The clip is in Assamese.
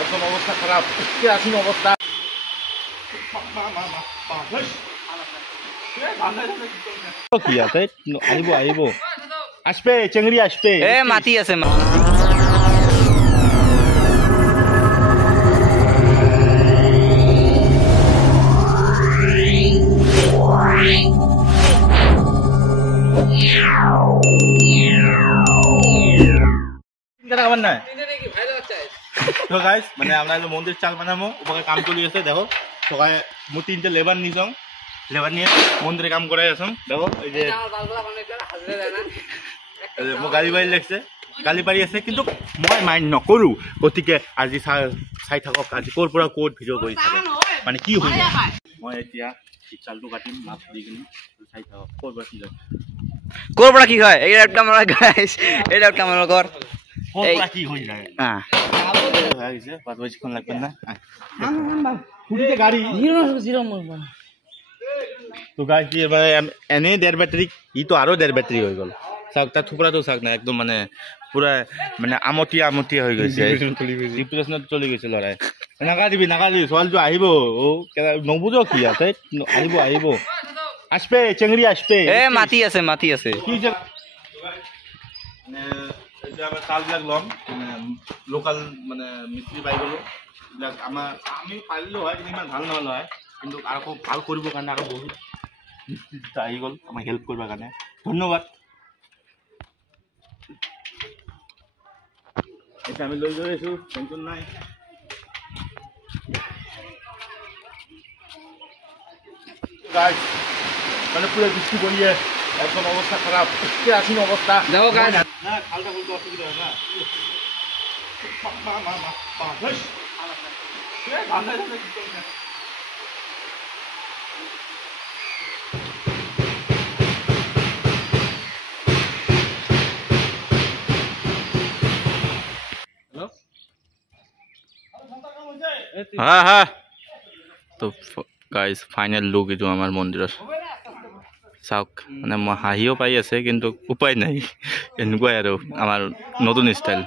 একদম অবস্থা খারাপ, কেরাসিন অবস্থা। কি আছে আহিব আহিব আসবে চেংড়ি আসবে এ মাটি আছে খাবার নাই তো গাইস মানে আমরা মন্দির চাল বানাবো ওখানে কাম চলে গেছে দেখো সকালে মু 3টে লেবার নিছং লেবার নিয়ে মন্দিরে কাম করাই আসুন দেখো এই যে মোৰ গালি পাৰি লাগছে গালি পাৰি আছে কিন্তু মই মাইণ্ড নকৰো গতিকে আজি চাই থাকক আজি ক'ৰ পৰা ক'ত ভিডিঅ' কৰি থাকে মানে কি হৈ যায় মই এতিয়া চালটো কাটিম মাছ দি কিনে চাই থাকক ক'ৰ পৰা কি হয় এই একটা আমৰা গাইস এটা একটা আমৰা কৰ ক'ৰ পৰা কি হৈ যায় হয়ে গেছে 5 বছরক্ষণ লাগবে না ফুটিতে গাড়ি জিরো তো গাইস কি এবারে এনে 1.5 ব্যাটারি ই তো আরো 1.5 ব্যাটারি হয়ে গেল চাক তা থুপরা তো চাক না একদম মানে পুরা মানে আমতিয়া হয়ে গেছে ডিপ্রেশনত চলে গেছে লৰাই নাগাদিবি সওয়ালটো আহিব ও নবুজো কি আছে আহিব আসবে চেংড়ি আসবে এ মাটি আছে কি যে মানে এটা আমরা চালবিলাক লম মানে লোকাল মানে মিস্ত্রি পাই গলো আমি পাইলো হয় কিন্তু ইমান ভাল নহল হয় কিন্তু আর খুব ভাল কৰিব কাৰণে আৰু বহুত মিস্ত্ৰি আহি গল আমাক হেল্প কৰিব কাৰণে ধন্যবাদ এটা আমি লৈ আছো টেনশন নাই গাইস মানে পুরো বৃষ্টি পড়িয়ে একদম অবস্থা খারাপ কেরাসিন অবস্থা দেখো গাইস না খালটা বলতে অসুবিধা হয় না হ্যাঁ তো গাইস ফাইনাল লুক এইটো আমাৰ মন্দিৰৰ চাওক মানে হাঁহিও পাই আছে কিন্তু উপায় নাই এনেকুৱাই আৰু আমাৰ নতুন ষ্টাইল